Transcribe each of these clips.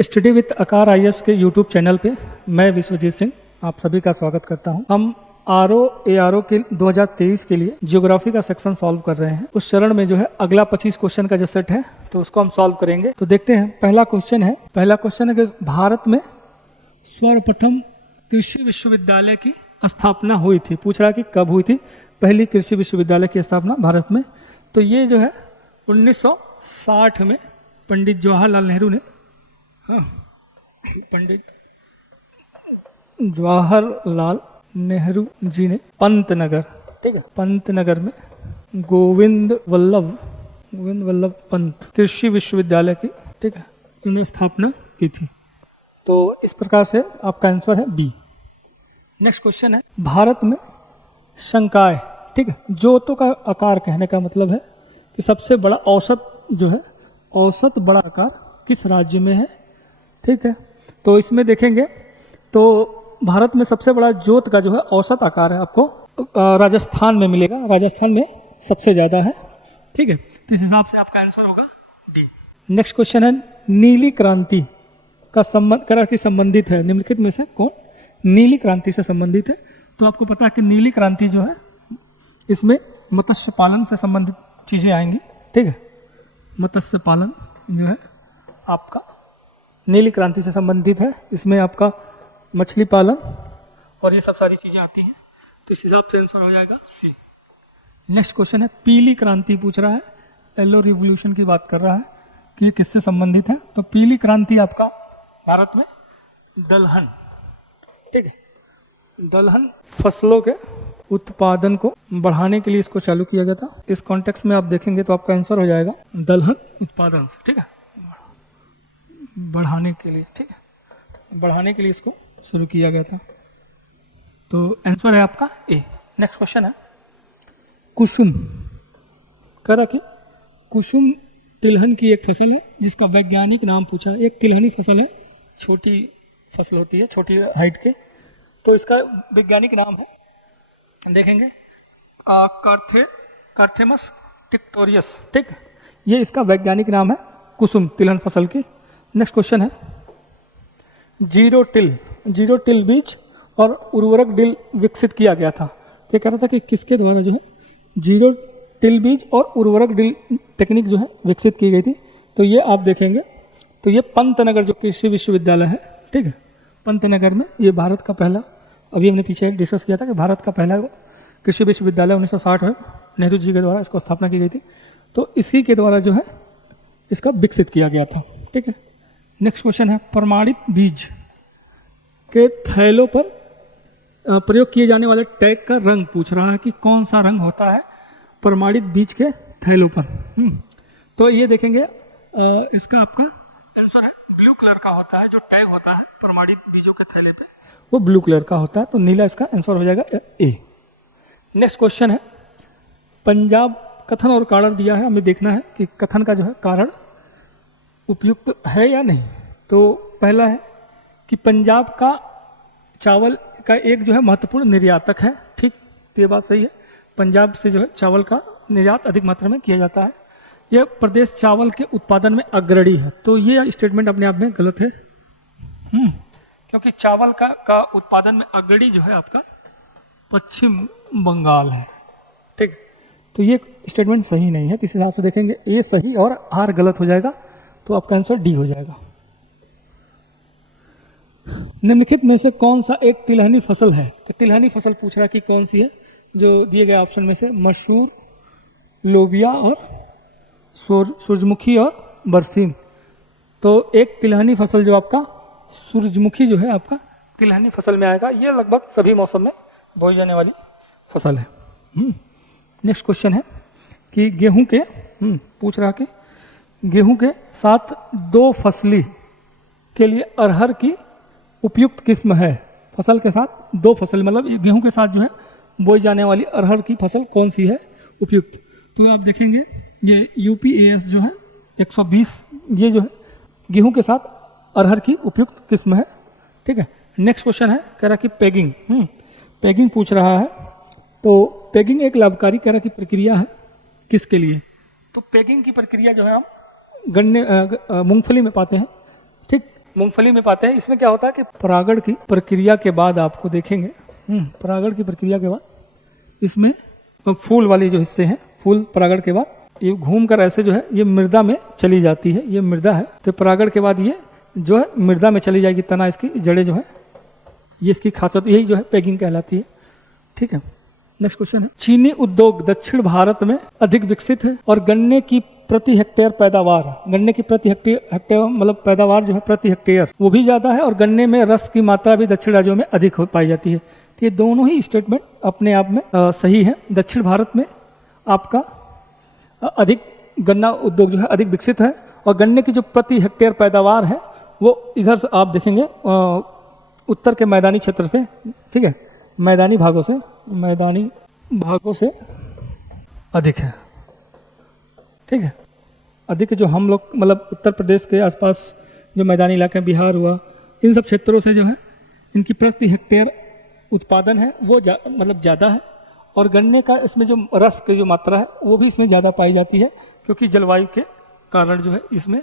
Study with आकार IAS के YouTube channel पे मैं विश्वजीत सिंह आप सभी का स्वागत करता हूं। हम आरओ के 2023 के लिए ज्योग्राफी का सेक्शन सॉल्व कर रहे हैं। उस चरण में जो है अगला 25 क्वेश्चन का जो सेट है तो उसको हम सॉल्व करेंगे। तो देखते हैं पहला क्वेश्चन है कि भारत में सर्वप्रथम कृषि विश्वविद्यालय की स्थापना हुई थी। पूछ रहा कि कब हुई थी पहली कृषि विश्वविद्यालय की स्थापना भारत में। तो ये जो है 1960 में पंडित जवाहरलाल नेहरू ने पंडित जवाहरलाल नेहरू जी ने पंतनगर, ठीक है, पंतनगर में गोविंद वल्लभ पंत कृषि विश्वविद्यालय की, ठीक है, उन्होंने स्थापना की थी। तो इस प्रकार से आपका आंसर है बी। नेक्स्ट क्वेश्चन है भारत में संकाय, ठीक है, जोतों का आकार कहने का मतलब है कि सबसे बड़ा औसत बड़ा आकार किस राज्य में है, ठीक है। तो इसमें देखेंगे तो भारत में सबसे बड़ा जोत का जो है औसत आकार है आपको राजस्थान में मिलेगा। राजस्थान में सबसे ज़्यादा है, ठीक है। तो इस हिसाब से आपका आंसर होगा डी। नेक्स्ट क्वेश्चन है नीली क्रांति का संबंधित है निम्नलिखित में से कौन नीली क्रांति से संबंधित है। तो आपको पता है कि नीली क्रांति जो है इसमें मत्स्य पालन से संबंधित चीज़ें आएंगी, ठीक है। मत्स्य पालन जो है आपका नीली क्रांति से संबंधित है। इसमें आपका मछली पालन और ये सब सारी चीज़ें आती हैं। तो इस हिसाब से आंसर हो जाएगा सी। नेक्स्ट क्वेश्चन है पीली क्रांति पूछ रहा है, येलो रिवोल्यूशन की बात कर रहा है कि ये किससे संबंधित है। तो पीली क्रांति आपका भारत में दलहन, ठीक है, दलहन फसलों के उत्पादन को बढ़ाने के लिए इसको चालू किया गया था। इस कॉन्टेक्स्ट में आप देखेंगे तो आपका आंसर हो जाएगा दलहन उत्पादन, ठीक है, बढ़ाने के लिए, ठीक है, बढ़ाने के लिए इसको शुरू किया गया था। तो आंसर है आपका ए। नेक्स्ट क्वेश्चन है कुसुम, कह रहा कि कुसुम तिलहन की एक फसल है जिसका वैज्ञानिक नाम पूछा। एक तिलहनी फसल है, छोटी फसल होती है, छोटी हाइट के। तो इसका वैज्ञानिक नाम है, देखेंगे कार्थेमस टिक्टोरियस, ठीक। ये इसका वैज्ञानिक नाम है कुसुम तिलहन फसल की। नेक्स्ट क्वेश्चन है जीरो टिल बीज और उर्वरक ड्रिल विकसित किया गया था। ये कह रहा था कि किसके द्वारा जो है जीरो टिल बीज और उर्वरक ड्रिल टेक्निक जो है विकसित की गई थी। तो ये आप देखेंगे तो ये पंतनगर जो कृषि विश्वविद्यालय है, ठीक है, पंतनगर में ये भारत का पहला, अभी हमने पीछे डिस्कस किया था कि भारत का पहला कृषि विश्वविद्यालय 1960 में नेहरू जी के द्वारा इसको स्थापना की गई थी। तो इसी के द्वारा जो है इसका विकसित किया गया था, ठीक है। नेक्स्ट क्वेश्चन है प्रमाणित बीज के थैलों पर प्रयोग किए जाने वाले टैग का रंग पूछ रहा है कि कौन सा रंग होता है प्रमाणित बीज के थैलों पर। तो ये देखेंगे इसका आपका आंसर है ब्लू कलर का होता है। जो टैग होता है प्रमाणित बीजों के थैले पे वो ब्लू कलर का होता है। तो नीला इसका आंसर हो जाएगा ए। नेक्स्ट क्वेश्चन है पंजाब कथन और कारण दिया है, हमें देखना है कि कथन का जो है कारण उपयुक्त है या नहीं। तो पहला है कि पंजाब का चावल का एक जो है महत्वपूर्ण निर्यातक है, ठीक, तो ये बात सही है। पंजाब से जो है चावल का निर्यात अधिक मात्रा में किया जाता है। यह प्रदेश चावल के उत्पादन में अग्रणी है। तो ये स्टेटमेंट अपने आप में गलत है, क्योंकि चावल का उत्पादन में अग्रणी जो है आपका पश्चिम बंगाल है, ठीक। तो ये स्टेटमेंट सही नहीं है। इस हिसाब से देखेंगे ए सही और आर गलत हो जाएगा। तो आपका आंसर डी हो जाएगा। निम्नलिखित में से कौन सा एक तिलहनी फसल है। तो तिलहनी फसल पूछ रहा है कि कौन सी है। जो दिए गए ऑप्शन में से मसूर, लोबिया और सूरजमुखी और बरसीन। तो एक तिलहनी फसल जो आपका सूरजमुखी जो है आपका तिलहनी फसल में आएगा। ये लगभग सभी मौसम में बोई जाने वाली फसल है। नेक्स्ट क्वेश्चन है कि गेहूं के पूछ रहा कि गेहूं के साथ दो फसली के लिए अरहर की उपयुक्त किस्म है। फसल के साथ दो फसल मतलब गेहूं के साथ जो है बोई जाने वाली अरहर की फसल कौन सी है उपयुक्त। तो आप देखेंगे ये यूपीएएस जो है 120, ये जो है गेहूं के साथ अरहर की उपयुक्त किस्म है, ठीक है। नेक्स्ट क्वेश्चन है कह रहा कि पैगिंग पूछ रहा है। तो पैगिंग एक लाभकारी कह रहा की प्रक्रिया है किसके लिए। तो पैगिंग की प्रक्रिया जो है हम गन्ने मूंगफली में पाते हैं, ठीक। मूंगफली में पाते हैं। इसमें क्या होता है कि परागण की प्रक्रिया के बाद आपको देखेंगे, परागण की प्रक्रिया के बाद इसमें फूल वाले जो हिस्से हैं, फूल परागण के बाद ये घूमकर ऐसे जो है ये मृदा में चली जाती है। ये मृदा है, तो परागण के बाद ये जो है मृदा में चली जाएगी। तना इसकी जड़ें जो है, ये इसकी खासियत, यही जो है पैगिंग कहलाती है। ठीक है, नेक्स्ट क्वेश्चन है, चीनी उद्योग दक्षिण भारत में अधिक विकसित है और गन्ने की प्रति हेक्टेयर पैदावार, गन्ने की प्रति हेक्टेयर मतलब पैदावार जो है प्रति हेक्टेयर वो भी ज्यादा है, और गन्ने में रस की मात्रा भी दक्षिण राज्यों में अधिक हो पाई जाती है। तो ये दोनों ही स्टेटमेंट अपने आप में सही है। दक्षिण भारत में आपका अधिक गन्ना उद्योग जो है अधिक विकसित है, और गन्ने की जो प्रति हेक्टेयर पैदावार है वो इधर से आप देखेंगे उत्तर के मैदानी क्षेत्र से, ठीक है, मैदानी भागों से अधिक है। ठीक है, अधिक जो हम लोग मतलब उत्तर प्रदेश के आसपास जो मैदानी इलाके, बिहार हुआ, इन सब क्षेत्रों से जो है इनकी प्रति हेक्टेयर उत्पादन है वो मतलब ज़्यादा है, और गन्ने का इसमें जो रस की जो मात्रा है वो भी इसमें ज़्यादा पाई जाती है, क्योंकि जलवायु के कारण जो है इसमें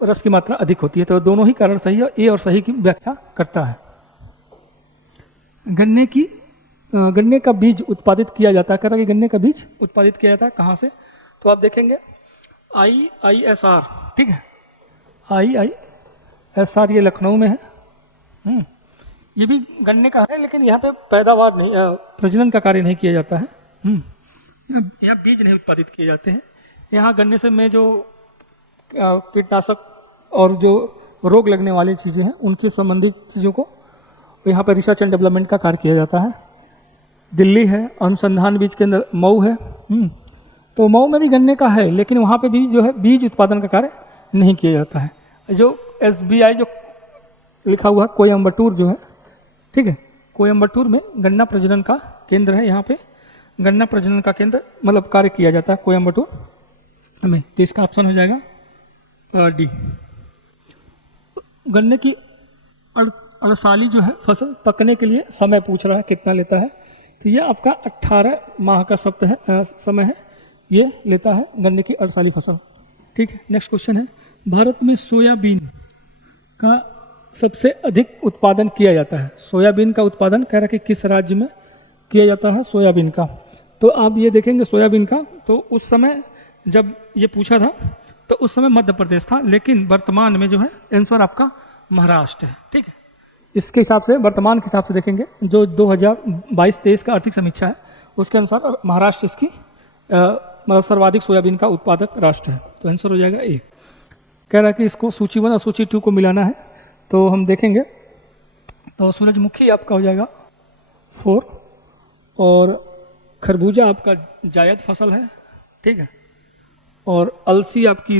रस की मात्रा अधिक होती है। तो दोनों ही कारण सही है, ए और सही की व्याख्या करता है। गन्ने का बीज उत्पादित किया जाता है, कह रहा है कि गन्ने का बीज उत्पादित किया जाता है कहाँ से, तो आप देखेंगे IISR, ठीक है, IISR ये लखनऊ में है। ये भी गन्ने का है, लेकिन यहाँ पे पैदावार नहीं, प्रजनन का कार्य नहीं किया जाता है। यहाँ बीज नहीं उत्पादित किए जाते हैं। यहाँ गन्ने से में जो कीटनाशक और जो रोग लगने वाली चीज़ें हैं उनके संबंधित चीज़ों को यहाँ पर रिसर्च एंड डेवलपमेंट का कार्य किया जाता है। दिल्ली है, अनुसंधान बीज केंद्र मऊ है। तो मऊ में भी गन्ने का है, लेकिन वहाँ पे भी जो है बीज उत्पादन का कार्य नहीं किया जाता है। जो SBI जो लिखा हुआ है कोयम्बटूर जो है, ठीक है, कोयम्बटूर में गन्ना प्रजनन का केंद्र है। यहाँ पे गन्ना प्रजनन का केंद्र मतलब कार्य किया जाता है कोयम्बटूर में। तो इसका ऑप्शन हो जाएगा डी। गन्ने की अड़साली जो है फसल पकने के लिए समय पूछ रहा है कितना लेता है, तो ये आपका 18 माह का समय है ये लेता है गन्ने की अड़साली फसल। ठीक है, नेक्स्ट क्वेश्चन है, भारत में सोयाबीन का सबसे अधिक उत्पादन किया जाता है। सोयाबीन का उत्पादन कह रहा है कि किस राज्य में किया जाता है सोयाबीन का, तो आप ये देखेंगे सोयाबीन का, तो उस समय जब ये पूछा था तो उस समय मध्य प्रदेश था, लेकिन वर्तमान में जो है आंसर आपका महाराष्ट्र है। ठीक है, इसके हिसाब से वर्तमान के हिसाब से देखेंगे जो 2022-23 का आर्थिक समीक्षा है उसके अनुसार महाराष्ट्र इसकी मतलब सर्वाधिक सोयाबीन का उत्पादक राष्ट्र है। तो आंसर हो जाएगा ए। कह रहा है कि इसको सूची 1 और सूची 2 को मिलाना है, तो हम देखेंगे तो सूरजमुखी आपका हो जाएगा 4, और खरबूजा आपका जायद फसल है। ठीक है, और अलसी आपकी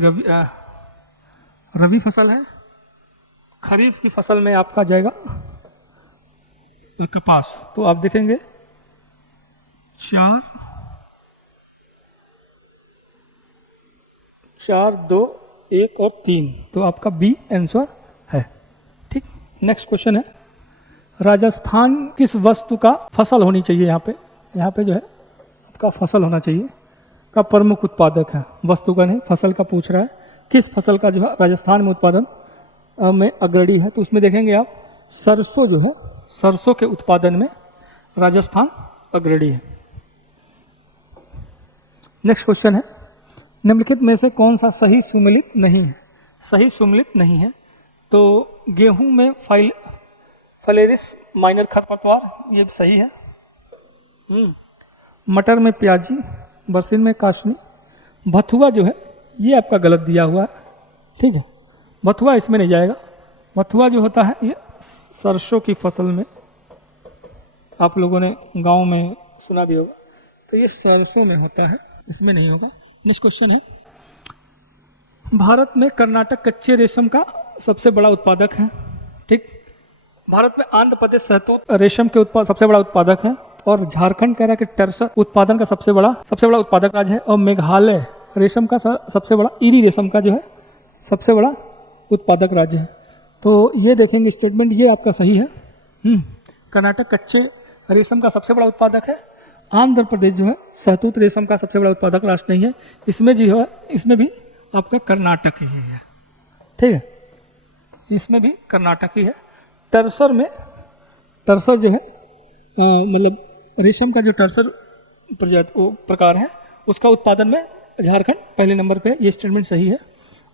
रवि फसल है। खरीफ की फसल में आपका जाएगा कपास। तो आप देखेंगे 4, 2, 1 और 3, तो आपका बी आंसर है। ठीक, नेक्स्ट क्वेश्चन है, राजस्थान किस वस्तु का फसल होनी चाहिए, यहाँ पे जो है आपका फसल होना चाहिए का प्रमुख उत्पादक है, वस्तु का नहीं फसल का पूछ रहा है। किस फसल का जो है राजस्थान में उत्पादन में अग्रणी है, तो उसमें देखेंगे आप सरसों जो है, सरसों के उत्पादन में राजस्थान अग्रणी है। नेक्स्ट क्वेश्चन है, निम्नलिखित में से कौन सा सही सुमेलित नहीं है, सही सुमेलित नहीं है, तो गेहूं में फलेरिस माइनर खरपतवार ये सही है। मटर में प्याजी, बरसीन में काशनी, भथुआ जो है ये आपका गलत दिया हुआ है। ठीक है, भथुआ इसमें नहीं जाएगा। भथुआ जो होता है ये सरसों की फसल में, आप लोगों ने गांव में सुना भी होगा, तो ये सरसों में होता है, इसमें नहीं होगा। नेक्स्ट क्वेश्चन है, भारत में कर्नाटक कच्चे रेशम का सबसे बड़ा उत्पादक है। ठीक, भारत में आंध्र प्रदेश शहतूत रेशम के सबसे बड़ा उत्पादक है, और झारखंड कह रहा है कि टर्सर उत्पादन का सबसे बड़ा उत्पादक राज्य है, और मेघालय रेशम का सबसे बड़ा, ईरी रेशम का जो है सबसे बड़ा उत्पादक राज्य है। तो ये देखेंगे स्टेटमेंट, ये आपका सही है। कर्नाटक कच्चे रेशम का सबसे बड़ा उत्पादक है। आंध्र प्रदेश जो है शहतूत रेशम का सबसे बड़ा उत्पादक राष्ट्र नहीं है, इसमें जो है इसमें भी आपका कर्नाटक ही है। ठीक है, इसमें भी कर्नाटक ही है। टर्सर जो है मतलब रेशम का जो टर्सर प्रजाति वो प्रकार है, उसका उत्पादन में झारखंड पहले नंबर पे है। ये स्टेटमेंट सही है।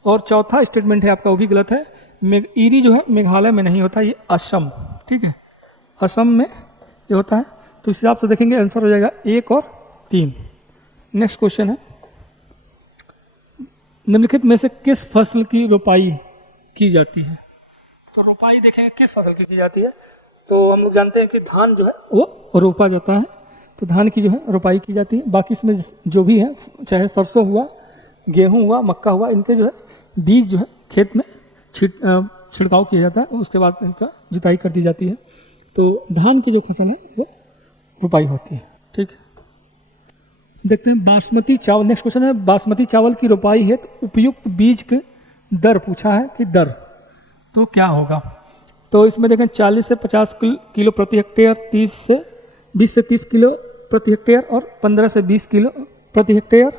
और चौथा स्टेटमेंट है आपका, वो भी गलत है। ईरी जो है मेघालय में नहीं होता, ये असम, ठीक है, असम में ये होता है। तो इस हिसाब से देखेंगे आंसर हो जाएगा 1 और 3। नेक्स्ट क्वेश्चन है, निम्नलिखित में से किस फसल की रोपाई की जाती है? तो रोपाई देखेंगे किस फसल की जाती है, तो हम लोग जानते हैं कि धान जो है वो रोपा जाता है, तो धान की जो है रोपाई की जाती है। बाकी इसमें जो भी है, चाहे सरसों हुआ, गेहूं हुआ, मक्का हुआ, इनके जो है बीज जो है खेत में छिड़काव किया जाता है, उसके बाद इनका जुताई कर दी जाती है। तो धान की जो फसल है वो रोपाई होती है, ठीक है। देखते हैं बासमती चावल। नेक्स्ट क्वेश्चन है, बासमती चावल की रोपाई है तो उपयुक्त बीज की दर पूछा है कि दर, तो क्या होगा? तो इसमें देखें 40 से 50 किलो प्रति हेक्टेयर, 20 से 30 किलो प्रति हेक्टेयर और 15 से 20 किलो प्रति हेक्टेयर,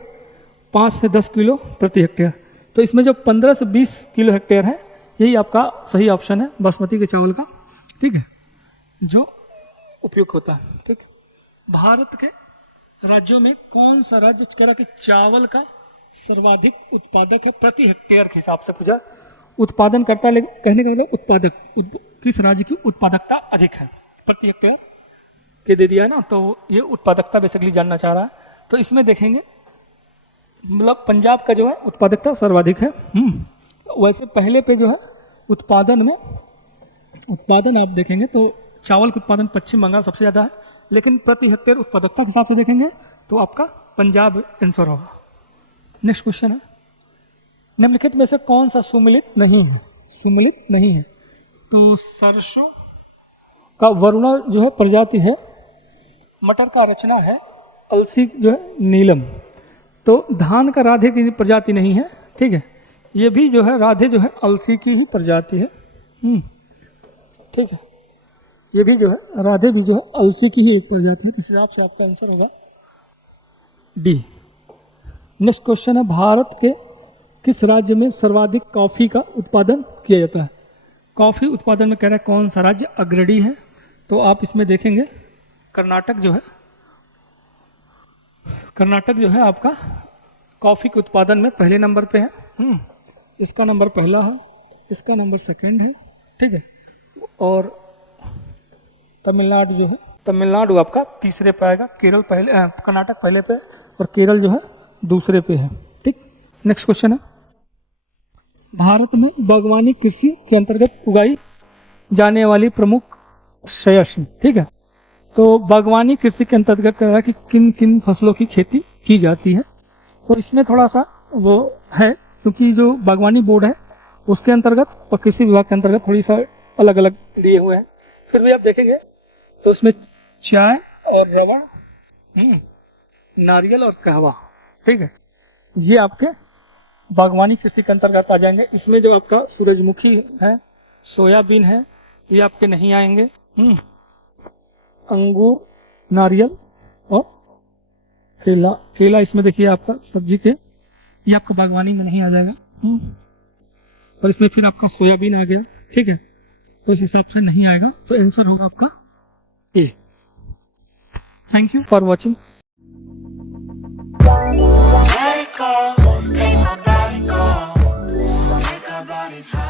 5 से 10 किलो प्रति हेक्टेयर। तो इसमें जो 15 से 20 किलो हेक्टेयर है, यही आपका सही ऑप्शन है बासमती के चावल का, ठीक है, जो उपयुक्त होता है, ठीक। भारत के राज्यों में कौन सा राज्य कह रहा कि चावल का सर्वाधिक उत्पादक है प्रति हेक्टेयर के हिसाब से पूछा? उत्पादन करता है, कहने का मतलब उत्पादक, किस राज्य की उत्पादकता अधिक है प्रति हेक्टेयर के दे दिया है ना, तो ये उत्पादकता बेसिकली जानना चाह रहा है। तो इसमें देखेंगे मतलब पंजाब का जो है उत्पादकता सर्वाधिक है। वैसे पहले पे जो है उत्पादन आप देखेंगे तो चावल का उत्पादन पश्चिम बंगाल सबसे ज़्यादा है, लेकिन प्रति हेक्टेयर उत्पादकता के हिसाब से देखेंगे तो आपका पंजाब आंसर होगा। नेक्स्ट क्वेश्चन है, निम्नलिखित में से कौन सा सुमिलित नहीं है? सुमिलित नहीं है तो सरसों का वरुणा जो है प्रजाति है, मटर का रचना है, अलसी जो है नीलम। तो धान का राधे की प्रजाति नहीं है, ठीक है, ये भी जो है राधे जो है अलसी की ही प्रजाति है, ठीक है, ये भी जो है राधे भी जो है अलसी की ही एक प्रजाति है। इस हिसाब से आपका आंसर होगा डी। नेक्स्ट क्वेश्चन है, भारत के किस राज्य में सर्वाधिक कॉफी का उत्पादन किया जाता है? कॉफी उत्पादन में कह रहा है कौन सा राज्य अग्रणी है? तो आप इसमें देखेंगे कर्नाटक जो है आपका कॉफी के उत्पादन में पहले नंबर पे है। इसका नंबर पहला है, इसका नंबर सेकंड है, ठीक है, और तमिलनाडु आपका तीसरे पे आएगा, कर्नाटक पहले पे और केरल जो है दूसरे पे है, ठीक। नेक्स्ट क्वेश्चन है, भारत में बागवानी कृषि के अंतर्गत उगाई जाने वाली प्रमुख शस्य, ठीक है। तो बागवानी कृषि के अंतर्गत कह रहा है कि किन किन फसलों की खेती की जाती है। तो इसमें थोड़ा सा वो है, क्योंकि जो बागवानी बोर्ड है उसके अंतर्गत और कृषि विभाग के अंतर्गत थोड़ी सा अलग अलग दिए हुए हैं। फिर भी आप देखेंगे तो उसमें चाय और रबड़, नारियल और कहवा, ठीक है, ये आपके बागवानी कृषि के अंतर्गत आ जाएंगे। इसमें जो आपका सूरजमुखी है, सोयाबीन है, ये आपके नहीं आएंगे। अंगूर, नारियल और केला इसमें देखिए आपका सब्जी के, ये आपका बागवानी में नहीं आ जाएगा। और इसमें फिर आपका सोयाबीन आ गया, ठीक है, तो इस हिसाब से नहीं आएगा। तो आंसर होगा आपका A. Thank you for watching. Let it go, make my body go, make our bodies high.